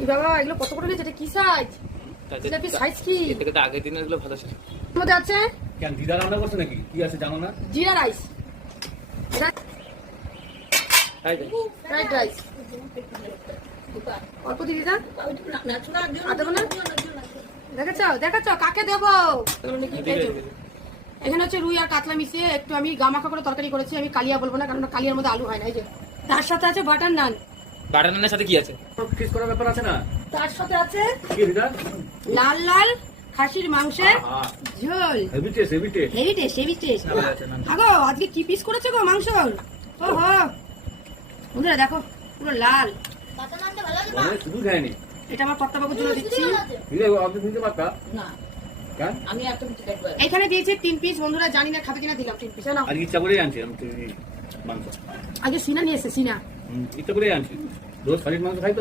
এই বাবা এগুলো কত করে নিয়েছে? এটা কি সাইজ? জিলাপি সাইজ কি? এটাকে তো আগের দিনের এগুলো ভালো ছিল। মধ্যে আছে কেন দিদা রান্না করছে নাকি? কি আছে জানো না? জিরা রাইস, তাই তো? Fried rice. অল্প দিয়ে দিদা, আর দেবো না? দেখাচ্ছ কাকে দেবো? এখানে হচ্ছে রুই আর কাতলা মিশিয়ে একটু আমি গামাখা করে তরকারি করেছি। আমি কালিয়া বলবো না, কারণ কালিয়ার মধ্যে আলু হয় না। এই যে তার সাথে আছে বাটার নান। বাটার নানের সাথে কি আছে? ফিস করার ব্যাপার আছে না? তার সাথে আছে কি দিদা? লাল লাল খাসির মাংসের ঝোল। Heavy taste, heavy taste. Heavy taste, heavy taste. আগো আজকে কি পিস করেছে গো মাংস? ওহো বন্ধুরা দেখো পুরো লাল। মানে শুধু খায়নি। এটা আমার কর্তাবাবুর জন্য দিচ্ছি। দিদা আপনি নিতে পারতা না কেন? আমি একটা কিছু দেখব। এখানে দিয়েছে 3 পিস। বন্ধুরা জানি না খাবে কিনা, দিলাম 3 পিস। না আজকে ইচ্ছা করেই আনছি আমি মাংস। আগে সিনা নিয়ে এসে সিনা। ইচ্ছা করেই আনছি। রোজ খালির মাংস খাই তো।